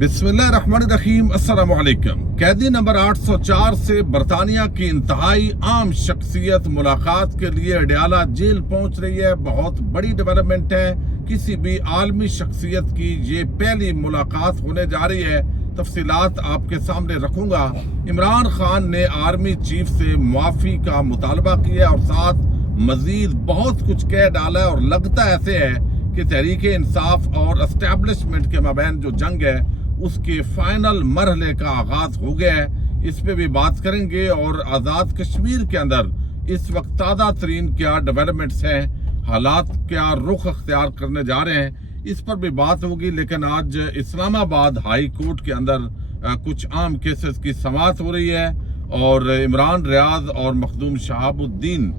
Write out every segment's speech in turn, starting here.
बिस्मिल्लाहिर्रहमानिर्रहीम। अस्सलाम वालेकुम। कैदी नंबर 804 से बरतानिया की इंतहाई आम शख्सियत मुलाकात के लिए अडयाला जेल पहुंच रही है। बहुत बड़ी डेवलपमेंट है। किसी भी आलमी शख्सियत की ये पहली मुलाकात होने जा रही है। तफसीलात आपके सामने रखूंगा। इमरान खान ने आर्मी चीफ से मुआफ़ी का मुतालबा किया और साथ मजीद बहुत कुछ कह डाला है और लगता ऐसे है कि तहरीक इंसाफ और एस्टेब्लिशमेंट के मबैन जो जंग है उसके फाइनल मरहले का आगाज हो गया है। इस पे भी बात करेंगे और आज़ाद कश्मीर के अंदर इस वक्त ताज़ा तरीन क्या डेवलपमेंट्स हैं, हालात क्या रुख अख्तियार करने जा रहे हैं, इस पर भी बात होगी। लेकिन आज इस्लामाबाद हाई कोर्ट के अंदर कुछ आम केसेस की समाअत हो रही है और इमरान रियाज और मखदूम शहाबुद्दीन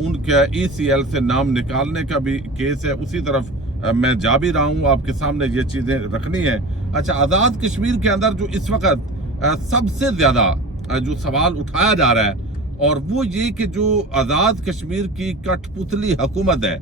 उनके ECL से नाम निकालने का भी केस है। उसी तरफ मैं जा भी रहा हूँ, आपके सामने ये चीज़ें रखनी है। अच्छा, आज़ाद कश्मीर के अंदर जो इस वक्त सबसे ज़्यादा जो सवाल उठाया जा रहा है और वो ये कि जो आज़ाद कश्मीर की कठपुतली हुकूमत है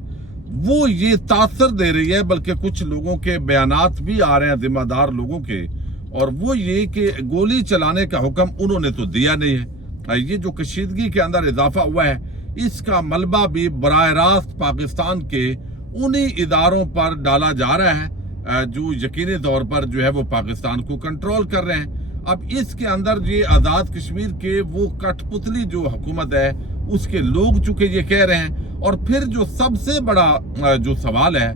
वो ये तासर दे रही है, बल्कि कुछ लोगों के बयानात भी आ रहे हैं जिम्मेदार लोगों के, और वो ये कि गोली चलाने का हुक्म उन्होंने तो दिया नहीं है। ये जो कशीदगी के अंदर इजाफा हुआ है इसका मलबा भी बराह रास्त पाकिस्तान के उन्हीं इदारों पर डाला जा रहा है जो यकीनी तौर पर जो है वो पाकिस्तान को कंट्रोल कर रहे हैं। अब इसके अंदर ये आज़ाद कश्मीर के वो कठपुतली जो हुकूमत है उसके लोग चुके ये कह रहे हैं। और फिर जो सबसे बड़ा जो सवाल है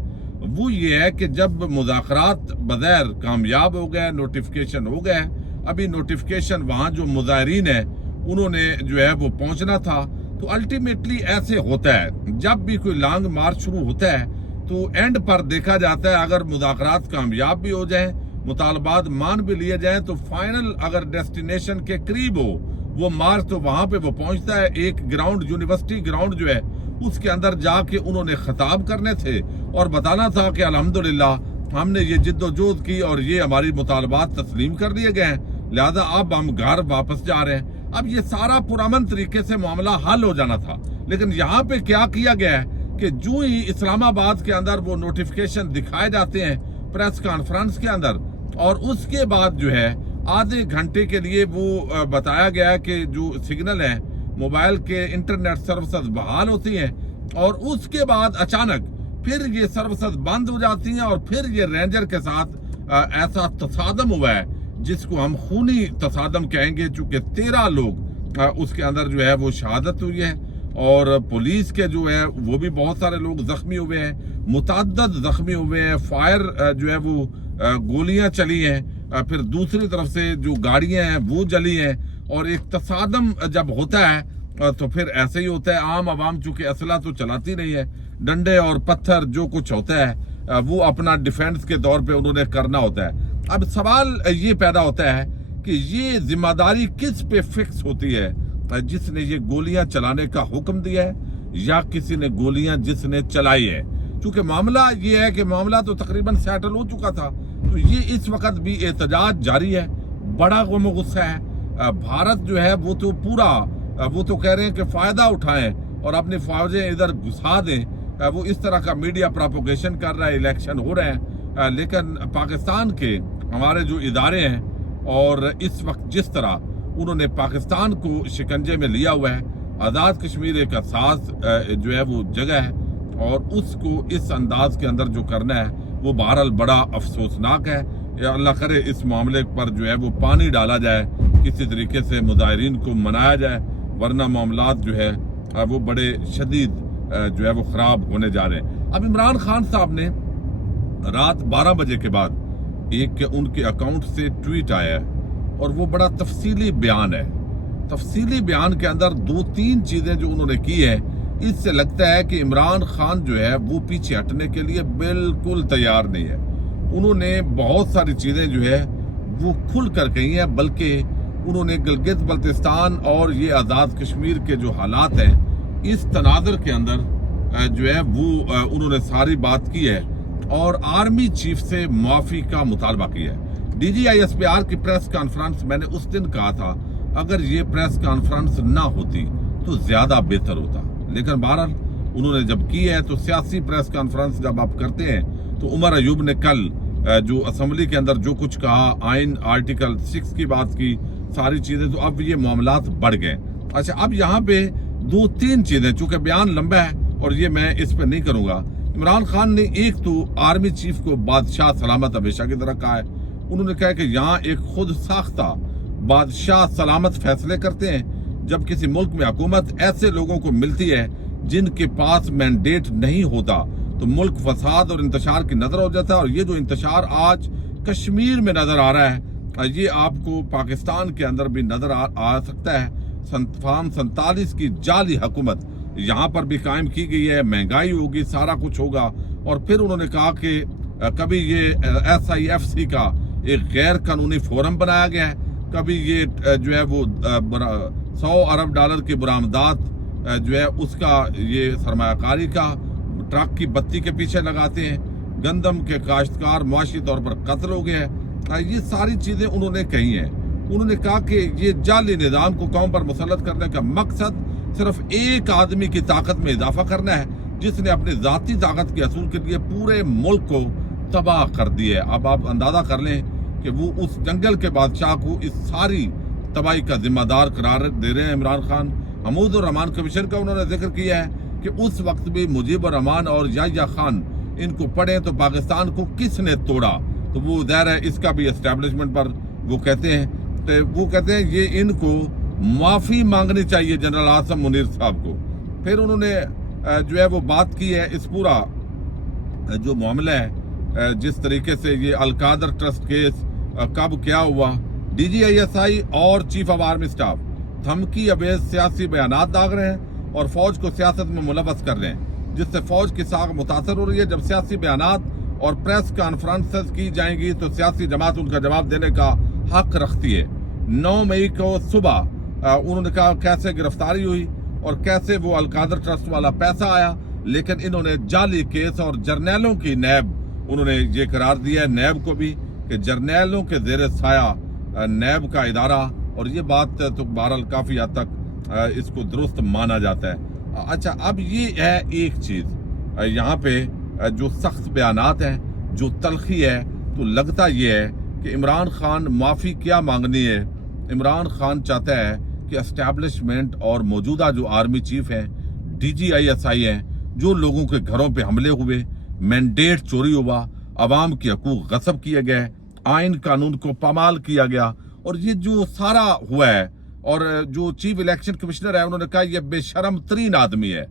वो ये है कि जब मुज़ाकरात बगैर कामयाब हो गए, नोटिफिकेशन हो गए, अभी नोटिफिकेशन वहाँ जो मुज़ाहिरीन है उन्होंने जो है वो पहुँचना था, तो अल्टीमेटली ऐसे होता है जब भी कोई लॉन्ग मार्च शुरू होता है तो एंड पर देखा जाता है अगर मुज़ाकरात कामयाब भी हो जाए, मुतालबात मान भी लिए जाएं, तो फाइनल अगर डेस्टिनेशन के करीब हो वो मार्च तो वहां पे वो पहुंचता है। एक ग्राउंड, यूनिवर्सिटी ग्राउंड जो है उसके अंदर जाके उन्होंने खिताब करने थे और बताना था कि अल्हम्दुलिल्लाह हमने ये जिद्दोजहद की और ये हमारी मुतालबात तस्लीम कर दिए गए हैं, लिहाजा अब हम घर वापस जा रहे हैं। अब ये सारा पुरअमन तरीके से मामला हल हो जाना था। लेकिन यहाँ पे क्या किया गया है कि जो ही इस्लामाबाद के अंदर वो नोटिफिकेशन दिखाए जाते हैं प्रेस कॉन्फ्रेंस के अंदर, और उसके बाद जो है आधे घंटे के लिए वो बताया गया है कि जो सिग्नल है मोबाइल के इंटरनेट सर्विसेज बहाल होती हैं और उसके बाद अचानक फिर ये सर्विसेज बंद हो जाती हैं और फिर ये रेंजर के साथ ऐसा तसादम हुआ है जिसको हम खूनी तसादम कहेंगे, चूंकि 13 लोग उसके अंदर जो है वो शहादत हुई है और पुलिस के जो है वो भी बहुत सारे लोग जख्मी हुए हैं, मुतअद्दिद जख्मी हुए हैं, फायर जो है वो गोलियां चली हैं, फिर दूसरी तरफ से जो गाड़ियां हैं वो जली हैं। और एक तसादम जब होता है तो फिर ऐसे ही होता है। आम आवाम चूंकि असला तो चलाती नहीं है, डंडे और पत्थर जो कुछ होता है वो अपना डिफेंस के तौर पे उन्होंने करना होता है। अब सवाल ये पैदा होता है कि ये जिम्मेदारी किस पे फिक्स होती है, जिसने ये गोलियां चलाने का हुक्म दिया है या किसी ने गोलियां जिसने चलाई है। क्योंकि मामला ये है कि मामला तो तकरीबन सेटल हो चुका था, तो ये इस वक्त भी एहतजाज जारी है, बड़ा गम गुस्सा है। भारत जो है वो तो पूरा वो तो कह रहे हैं कि फायदा उठाएं और अपनी फौजें इधर घुसा दें। वो इस तरह का मीडिया प्रोपोगेशन कर रहा है, इलेक्शन हो रहे हैं, लेकिन पाकिस्तान के हमारे जो इदारे हैं और इस वक्त जिस तरह उन्होंने पाकिस्तान को शिकंजे में लिया हुआ है, आज़ाद कश्मीर एक असास जो है वो जगह है और उसको इस अंदाज के अंदर जो करना है वो बहरहाल बड़ा अफसोसनाक है। या अल्लाह करे इस मामले पर जो है वो पानी डाला जाए, किसी तरीके से मुजाहिरीन को मनाया जाए, वरना मामलात जो है वो बड़े शदीद जो है वो ख़राब होने जा रहे हैं। अब इमरान खान साहब ने रात 12 बजे के बाद एक उनके अकाउंट से ट्वीट आया है और वो बड़ा तफसीली बयान है। तफसीली बयान के अंदर 2-3 चीज़ें जो उन्होंने की है, इससे लगता है कि इमरान खान जो है वो पीछे हटने के लिए बिल्कुल तैयार नहीं है। उन्होंने बहुत सारी चीज़ें जो है वो खुल कर कही हैं, बल्कि उन्होंने गिलगित बल्तिस्तान और ये आज़ाद कश्मीर के जो हालात हैं इस तनाज़ुर के अंदर जो है वो उन्होंने सारी बात की है और आर्मी चीफ से मुआफ़ी का मुतालबा किया है। DGISPR की प्रेस कॉन्फ्रेंस मैंने उस दिन कहा था अगर ये प्रेस कॉन्फ्रेंस ना होती तो ज्यादा बेहतर होता, लेकिन बहरहाल उन्होंने जब की है तो सियासी प्रेस कॉन्फ्रेंस जब आप करते हैं तो उमर अयूब ने कल जो असम्बली के अंदर जो कुछ कहा, आइन आर्टिकल 6 की बात की, सारी चीज़ें, तो अब ये मामलात बढ़ गए। अच्छा, अब यहाँ पे 2-3 चीज़ें, चूँकि बयान लंबा है और ये मैं इस पर नहीं करूँगा। इमरान खान ने एक तो आर्मी चीफ को बादशाह सलामत हमेशा की तरह कहा है। उन्होंने कहा कि यहाँ एक खुद साख्ता बादशाह सलामत फैसले करते हैं। जब किसी मुल्क में हुकूमत ऐसे लोगों को मिलती है जिनके पास मैंडेट नहीं होता तो मुल्क फसाद और इंतशार की नजर हो जाता है। और ये जो इंतशार आज कश्मीर में नजर आ रहा है, ये आपको पाकिस्तान के अंदर भी नजर आ सकता है। फार्म 47 की जाली हुकूमत यहाँ पर भी कायम की गई है, महंगाई होगी, सारा कुछ होगा। और फिर उन्होंने कहा कि कभी ये SIFC का एक गैर कानूनी फोरम बनाया गया है, कभी ये जो है वो $100 अरब की बरामदात जो है उसका ये सरमायाकारी का ट्रक की बत्ती के पीछे लगाते हैं। गंदम के काश्तकार मुआशी तौर पर कत्ल हो गए हैं। ये सारी चीज़ें उन्होंने कही हैं। उन्होंने कहा कि ये जाली निज़ाम को कौम पर मुसल्लत करने का मकसद सिर्फ एक आदमी की ताकत में इजाफा करना है जिसने अपनी ज़ाती ताकत के असूल के लिए पूरे मुल्क को तबाह कर दिया है। अब आप अंदाज़ा कर लें कि वो उस जंगल के बादशाह को इस सारी तबाही का जिम्मेदार करार दे रहे हैं इमरान खान। हमूद और रहमान कमीशन का उन्होंने जिक्र किया है कि उस वक्त भी मुजीबर रहमान और याह्या खान इनको पढ़े तो पाकिस्तान को किसने तोड़ा, तो वो ज़ाहिर है इसका भी एस्टेब्लिशमेंट पर वो कहते हैं। तो वो कहते हैं ये इनको माफ़ी मांगनी चाहिए जनरल आसम मुनीर साहब को। फिर उन्होंने जो है वो बात की है इस पूरा जो मामला है, जिस तरीके से ये अलकादर ट्रस्ट केस कब क्या हुआ, DGISI और चीफ ऑफ आर्मी स्टाफ धमकी अबेज सियासी बयानात दाग रहे हैं और फौज को सियासत में मुलव्वस कर रहे हैं, जिससे फौज की साख मुतासर हो रही है। जब सियासी बयानात और प्रेस कॉन्फ्रेंसेस की जाएंगी तो सियासी जमात उनका जवाब देने का हक रखती है। 9 मई को सुबह उन्होंने कहा कैसे गिरफ्तारी हुई और कैसे वो अलकादर ट्रस्ट वाला पैसा आया, लेकिन इन्होंने जाली केस और जर्नैलों की नैब उन्होंने ये करार दिया है, नैब को भी, कि जर्नैलों के जेर साया नैब का इदारा। और ये बात तो बहरहाल काफ़ी हद तक इसको दुरुस्त माना जाता है। अच्छा, अब ये है एक चीज़, यहाँ पे जो सख्त बयानात हैं, जो तलखी है, तो लगता ये है कि इमरान खान माफ़ी क्या मांगनी है। इमरान खान चाहता है कि एस्टैब्लिशमेंट और मौजूदा जो आर्मी चीफ हैं, DGISI हैं, जो लोगों के घरों पे हमले हुए, मैंडेट चोरी हुआ, अवाम के हकूक गसब किए गए, आइन कानून को पामाल किया गया, और ये जो सारा हुआ है, और जो चीफ इलेक्शन कमिश्नर है उन्होंने कहा यह बेशरम तरीन आदमी है,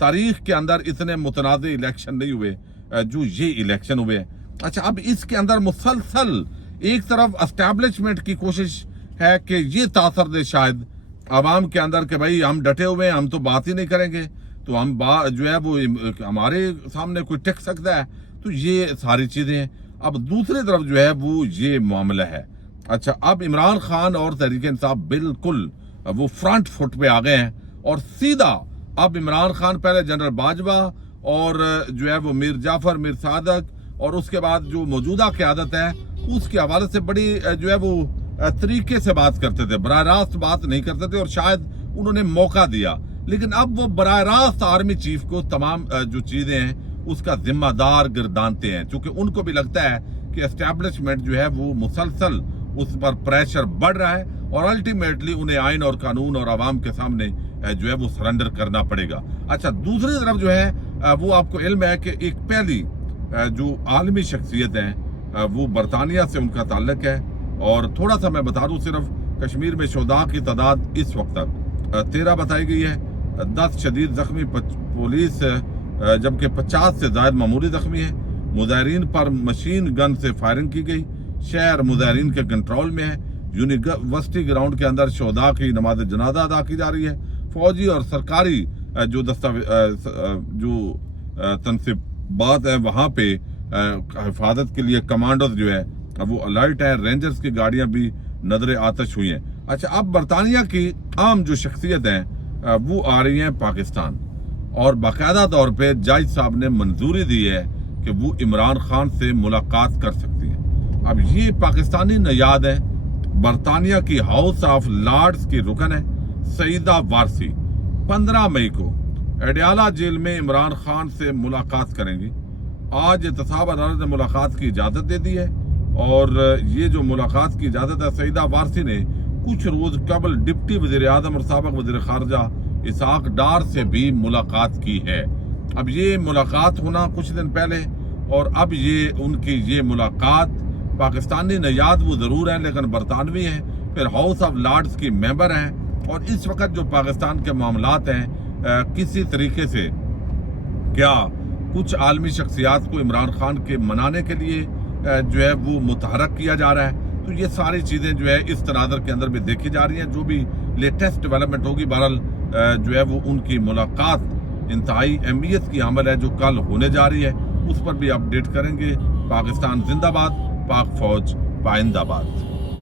तारीख के अंदर इतने मुतनाज़ इलेक्शन नहीं हुए जो ये इलेक्शन हुए। अच्छा, अब इसके अंदर मुसलसल एक तरफ एस्टैब्लिशमेंट की कोशिश है कि ये तासर दे शायद आवाम के अंदर कि भाई हम डटे हुए हैं, हम तो बात ही नहीं करेंगे, तो हम जो है वो हमारे सामने कोई टिक सकता है। तो ये सारी चीज़ें। अब दूसरी तरफ जो है वो ये मामला है। अच्छा, अब इमरान खान और तहरीक इंसाफ बिल्कुल वो फ्रंट फुट पे आ गए हैं और सीधा अब इमरान खान पहले जनरल बाजवा और जो है वो मीर जाफर, मीर सादक और उसके बाद जो मौजूदा क़यादत है उसके हवाले से बड़ी जो है वो तरीके से बात करते थे, बराह रास्त बात नहीं करते थे और शायद उन्होंने मौका दिया। लेकिन अब वो बराह रास्त आर्मी चीफ को तमाम जो चीज़ें हैं उसका जिम्मेदार गिरदानते हैं, क्योंकि उनको भी लगता है कि एस्टैब्लिशमेंट जो है वो मुसलसल उस पर प्रेशर बढ़ रहा है और अल्टीमेटली उन्हें आइन और कानून और आवाम के सामने जो है वो सरेंडर करना पड़ेगा। अच्छा, दूसरी तरफ जो है वो आपको इल्म है कि एक पहली जो आलमी शख्सियत है वो बरतानिया से उनका ताल्लुक है। और थोड़ा सा मैं बता दूं, सिर्फ कश्मीर में शुहदा की तादाद इस वक्त तक 13 बताई गई है, 10 शदीद जख्मी पुलिस, जबकि 50 से ज़ायद मामूली जख्मी है। मुजाहिरीन पर मशीन गन से फायरिंग की गई, शहर मुजाहिरीन के कंट्रोल में है। यूनिवर्सिटी ग्राउंड के अंदर शुहदा की नमाज जनाजा अदा की जा रही है। फौजी और सरकारी जो जो तनसीबात है वहाँ पे हिफाजत के लिए कमांडोज जो है वो अलर्ट है। रेंजर्स की गाड़ियाँ भी नजर आतश हुई हैं। अच्छा, अब बरतानिया की आम जो शख्सियत हैं वो आ रही हैं पाकिस्तान और बाकायदा तौर पे जज साहब ने मंजूरी दी है कि वो इमरान खान से मुलाकात कर सकती हैं। अब ये पाकिस्तानी नयाद है, बरतानिया की हाउस ऑफ लॉर्ड्स की रुकन है सईदा वारसी, 15 मई को अडयाला जेल में इमरान खान से मुलाकात करेंगी। آج احتساب عدالت نے ملاقات کی اجازت دے دی ہے، اور یہ جو ملاقات کی اجازت ہے، سعیدہ وارثی نے کچھ روز قبل ڈپٹی وزیر اعظم اور سابق وزیر خارجہ اسحاق ڈار سے بھی ملاقات کی ہے۔ اب یہ ملاقات ہونا کچھ دن پہلے، اور اب یہ ان کی یہ ملاقات، پاکستانی نژاد وہ ضرور ہیں لیکن برطانوی ہیں، پھر ہاؤس آف لارڈز کی ممبر ہیں، اور اس وقت جو پاکستان کے معاملات ہیں کسی طریقے سے کیا کچھ عالمی شخصیات کو عمران خان کے منانے کے لیے جو ہے وہ متحرک کیا جا رہا ہے، تو یہ ساری چیزیں جو ہے اس تناظر کے اندر بھی دیکھی جا رہی ہیں۔ جو بھی لیٹسٹ ڈیولپمنٹ ہوگی، بہرحال جو ہے وہ ان کی ملاقات انتہائی اہمیت کی عمل ہے جو کل ہونے جا رہی ہے، اس پر بھی اپڈیٹ کریں گے۔ پاکستان زندہ باد، پاک فوج پائندہ باد۔